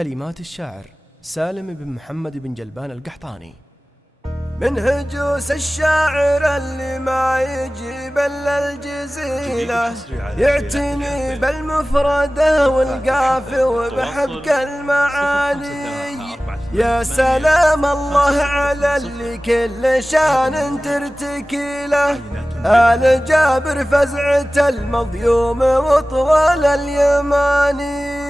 كلمات الشاعر سالم بن محمد بن جلبان القحطاني. من هجوس الشاعر اللي ما يجيب الا الجزيلة، يعتني بالمفردة والقافية وبحبك المعاني. يا سلام الله على اللي كل شان ترتكي له، آل جابر فزعة المظيوم وطول اليماني.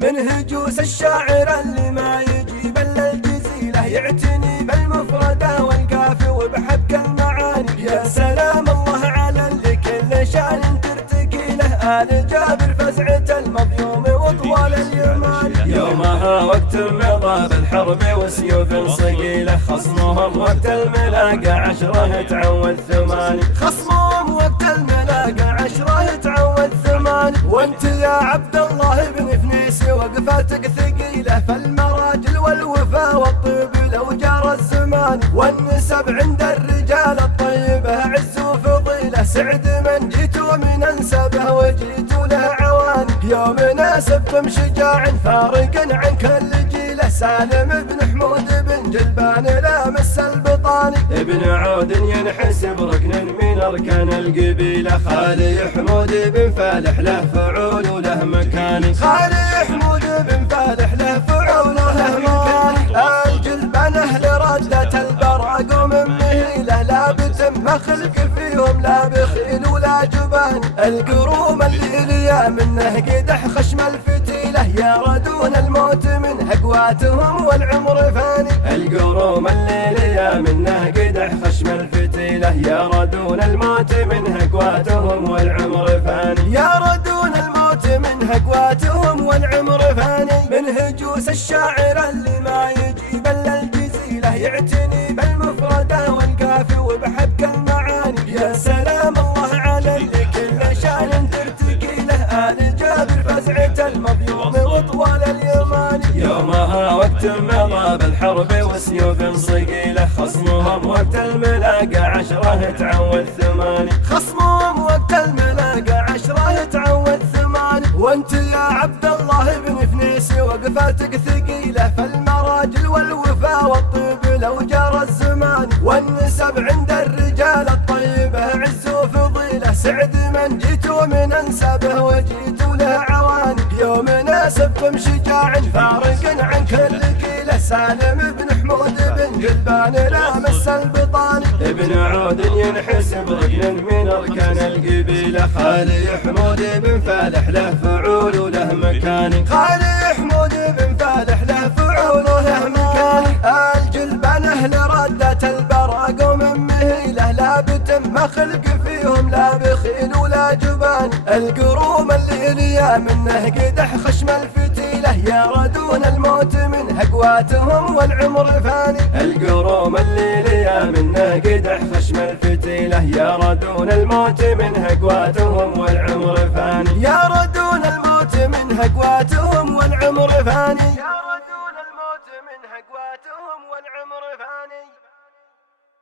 من هجوس الشاعر اللي ما يجيب الا الجزيلة، يعتني بالمفردة والقافية وبحبك المعاني. يا سلام الله على اللي كل شان ترتكي له، آل جابر فزعة المظيوم وطول اليماني. يومها وقت مضى بالحرب وسيوف صقيلة، خصمهم وقت الملاقى 10 تعود 8. خصمهم وقت الملاقى 10 تعود 8. وانت يا عبد الله بن فنيسي وقفاتك ثقيلة، فالمراجل والوفا والطيب لو جرى الزمان. والنسب عند الرجال الطيبة عز وفضيلة، سعد من جيتوا من انسبه وجيتوا له عواني. يوم ناسبتم شجاع فارق عن كل جيله، سالم بن حمود بن جلبان لا مس البطاني. ابن عود ينحسب ركن من اركان القبيلة، خالي حمود بن فالح له فعول وله مكاني. خالي حمود بن فالح له فعول وله مكاني. الجلبان اهل ردة البراق ومن مهيله، لا بتم خلق فيهم لا بخيل ولا جبان. القروم اللي منه قدح خشم الفتيلة، يردون الموت من هقواتهم والعمر فاني. القروم الليلية منه قدح خشم الفتيلة، يردون الموت من هقواتهم والعمر فاني. يردون الموت من هقواتهم والعمر فاني. من هجوس الشاعر اللي ما يجيب الا الجزيلة، يعتني بالمفردة والقافية وبحبك المعاني. يا سلام الله على اللي كل شان ترتكي له، آل جابر فزعة المظيوم وطول اليماني. يومها وقت مضى بالحرب وسيوف صقيلة، خصمهم وقت الملاقى 10 تعود 8. خصمهم وقت الملاقى 10 تعود 8. وانت يا عبد الله بن فنيسي وقفاتك ثقيلة، فالمراجل والوفا والطيب لو جرى الزمان. والنسب عند الرجال الطيبة عز وفضيلة، سعد من جيتوا من انسبه وجيتوا له عواني. يوم ناسبكم شجاع فارق عن كل قيلة، سالم بن حمود بن جلبان لا مس البطاني. ابن عود ينحسب ركن من اركان القبيلة، خالي حمود بن فالح له فعول وله مكاني. خالي حمود بن فالح له فعول وله مكاني. الجلبان اهل ردة البراق ومن مهيله، لا بتم خلق فيهم لا بخيل ولا جبان. القروم اللي منه قدح خشم الفتيلة، يردون الموت من هقواتهم والعمر فاني. القروم الليلية منه قدح خشم الفتيلة، يردون الموت من هقواتهم والعمر